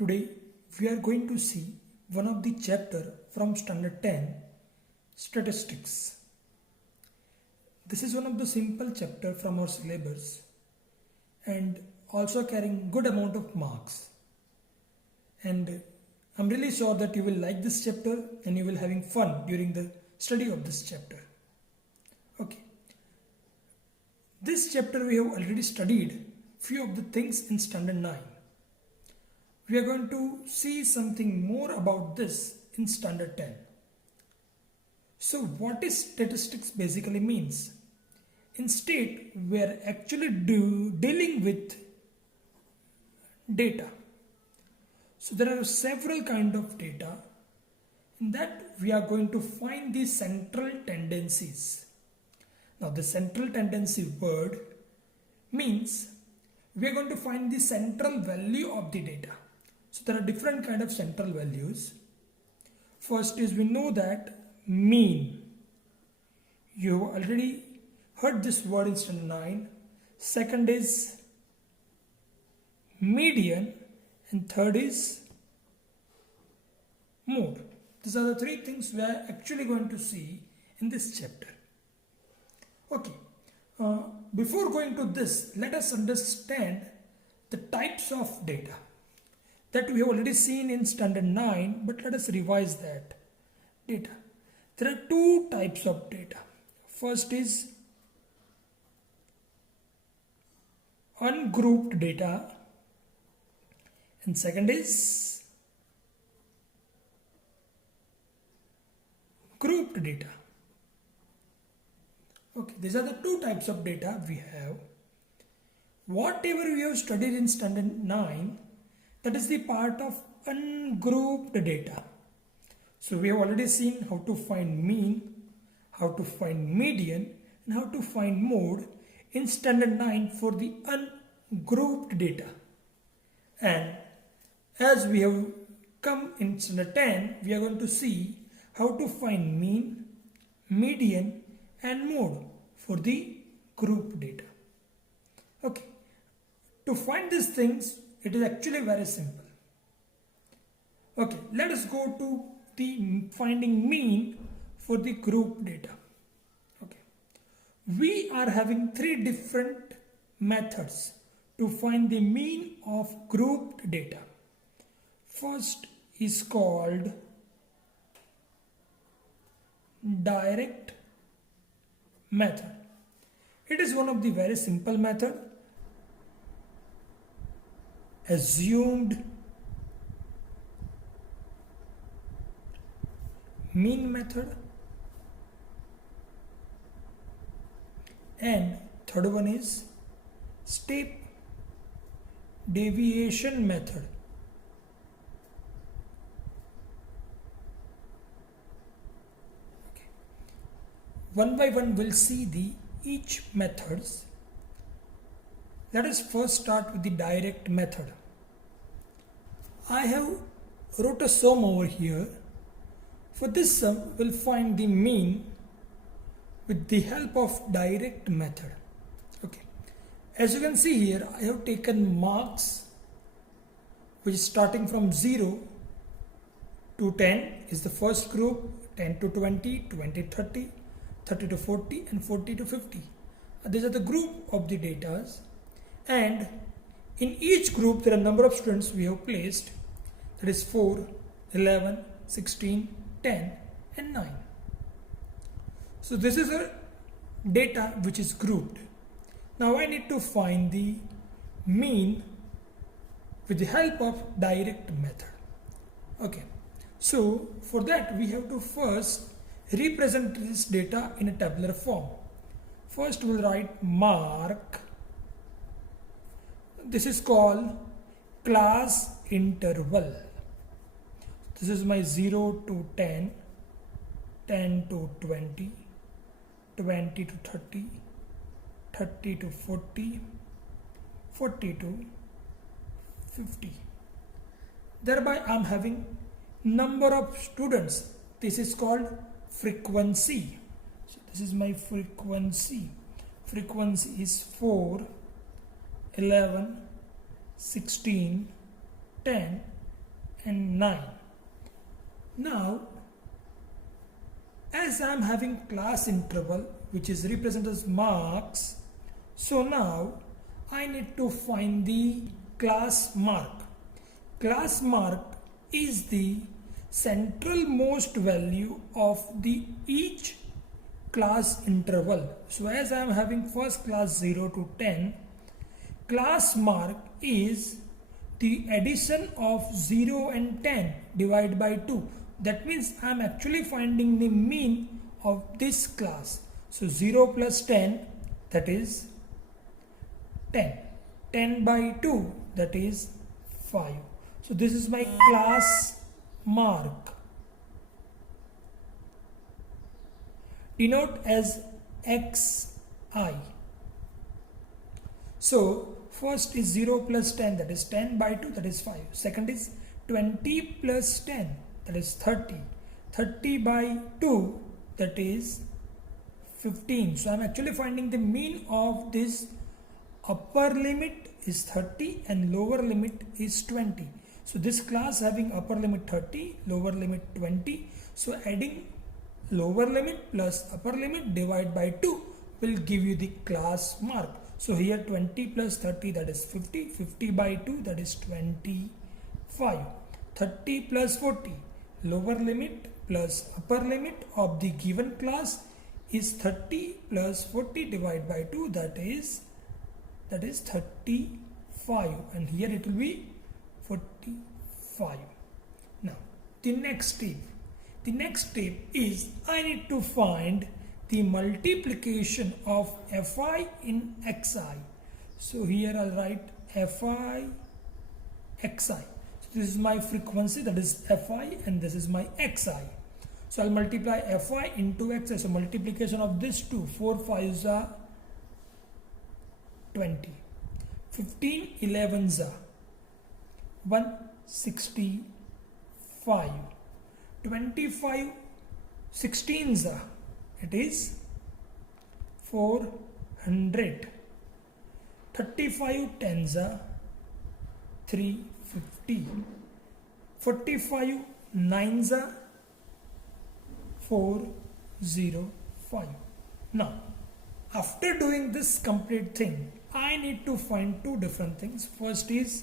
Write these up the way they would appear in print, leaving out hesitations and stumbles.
Today we are going to see one of the chapter from standard 10 statistics. This is one of the simple chapter from our syllabus and also carrying good amount of marks. And I'm really sure that you will like this chapter and you will having fun during the study of this chapter. Okay. This chapter we have already studied few of the things in standard 9. We are going to see something more about this in standard 10. So what is statistics basically means? In state we are actually dealing with data. So there are several kind of data. In that we are going to find the central tendencies. Now the central tendency word means we are going to find the central value of the data. So there are different kind of central values. First is we know that mean. You have already heard this word in standard 9. Second is median and third is mode. These are the three things we are actually going to see in this chapter. Okay. Before going to this, let us understand the types of data that we have already seen in standard 9, but let us revise that data. There are two types of data. First is ungrouped data and second is grouped data. Okay, these are the two types of data we have. Whatever we have studied in standard 9, that is the part of ungrouped data. So we have already seen how to find mean, how to find median and how to find mode in standard 9 for the ungrouped data. And as we have come in standard 10, we are going to see how to find mean, median and mode for the group data. Okay, to find these things, it is actually very simple. Okay, let us go to the finding mean for the group data. Okay, we are having three different methods to find the mean of grouped data. First is called direct method. It is one of the very simple method. Assumed mean method, and third one is step deviation method. Okay. One by one we'll see the each methods. Let us first start with the direct method. I have wrote a sum over here. For this sum, we'll find the mean with the help of direct method. Okay. As you can see here, I have taken marks which is starting from 0 to 10 is the first group, 10 to 20, 20 to 30, 30 to 40 and 40 to 50. These are the group of the data. And in each group there are number of students we have placed, that is 4, 11, 16, 10 and 9. So this is a data which is grouped. Now I need to find the mean with the help of direct method. Okay, so for that we have to first represent this data in a tabular form. First we'll write mark. This is called class interval. This is my 0 to 10, 10 to 20, 20 to 30, 30 to 40, 40 to 50. Thereby I am having number of students. This is called frequency. So this is my frequency. Frequency is 4, 11, 16, 10 and 9. Now, as I am having class interval which is represented as marks, so now I need to find the class mark. Class mark is the central most value of the each class interval. So as I am having first class 0 to 10, class mark is the addition of 0 and 10 divided by 2. That means I am actually finding the mean of this class. So 0 plus 10, that is 10. 10 by 2, that is 5. So this is my class mark. Denote as xi. So first is 0 plus 10, that is 10 by 2, that is 5. Second is 20 plus 10, that is 30. 30 by 2, that is 15. So I am actually finding the mean of this. Upper limit is 30 and lower limit is 20. So this class having upper limit 30, lower limit 20. So adding lower limit plus upper limit divided by 2 will give you the class mark. So here 20 plus 30, that is 50. 50 by 2, that is 25. 30 plus 40, lower limit plus upper limit of the given class is 30 plus 40 divided by 2, that is 35, and here it will be 45. Now the next step is I need to find the multiplication of fi in xi. So here I'll write fi xi. So this is my frequency, that is fi, and this is my xi. So I'll multiply fi into xi. So multiplication of this two, 4 5s are 20, 15 11s are 165, 25 16s are, it is 400, 35 10s are 350, 45 9s are 405. Now after doing this complete thing, I need to find two different things. First is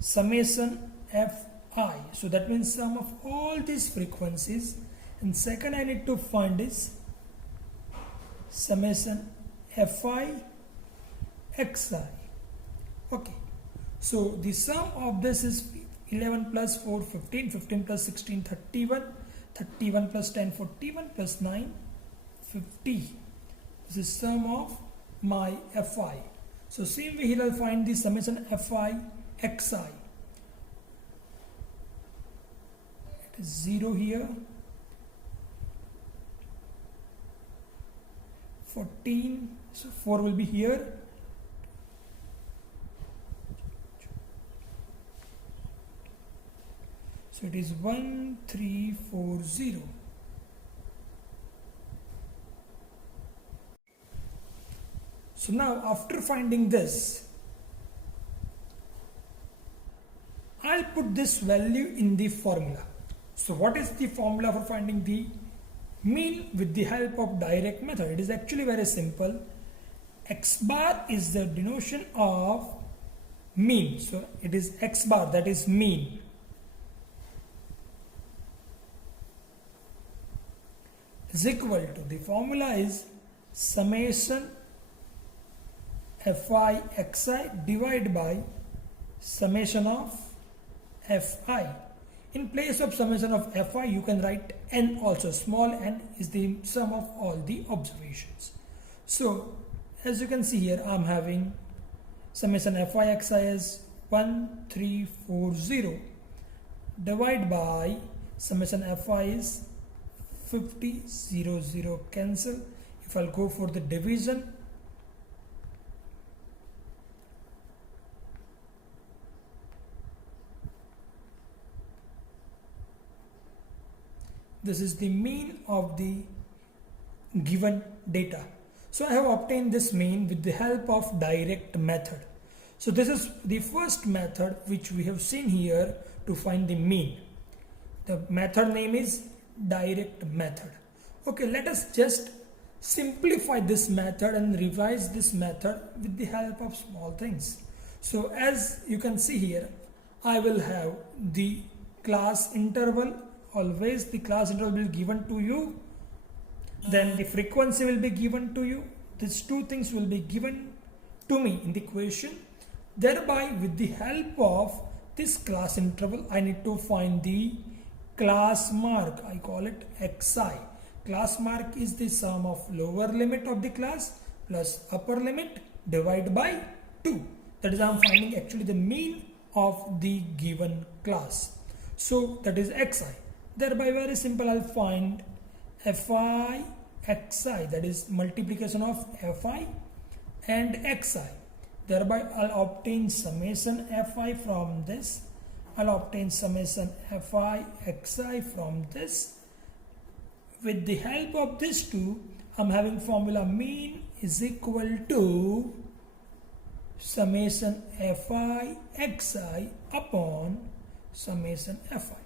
summation fi. So that means sum of all these frequencies. And second I need to find is summation fi xi. Okay. So the sum of this is 11 plus 4 15, 15 plus 16 31, 31 plus 10 41 plus 9 50. This is sum of my fi. So same way here I'll find the summation fi xi. It is 0 here, 14, so 4 will be here, so it is 1340. So now after finding this, I'll put this value in the formula. So what is the formula for finding the mean with the help of direct method? It is actually very simple. X bar is the denotation of mean. So it is X bar, that is mean. Is equal to, the formula is summation fi xi divided by summation of fi. In place of summation of fi, you can write n also. Small n is the sum of all the observations. So as you can see here, I am having summation fi xi as 1340 divided by summation fi is 50, 0, 0 cancel. If I'll go for the division, this is the mean of the given data. So I have obtained this mean with the help of direct method. So this is the first method which we have seen here to find the mean. The method name is direct method. Okay, let us just simplify this method and revise this method with the help of small things. So as you can see here, I will have the class interval. Always the class interval will be given to you. Then the frequency will be given to you. These two things will be given to me in the question. Thereby, with the help of this class interval, I need to find the class mark. I call it xi. Class mark is the sum of lower limit of the class plus upper limit divided by 2. That is, I am finding actually the mean of the given class. So that is xi. Thereby, very simple, I'll find fi xi, that is multiplication of fi and xi. Thereby, I'll obtain summation fi from this. I'll obtain summation fi xi from this. With the help of these two, I'm having formula mean is equal to summation fi xi upon summation fi.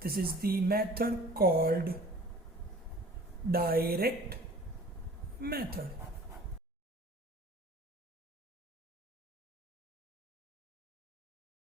This is the method called direct method.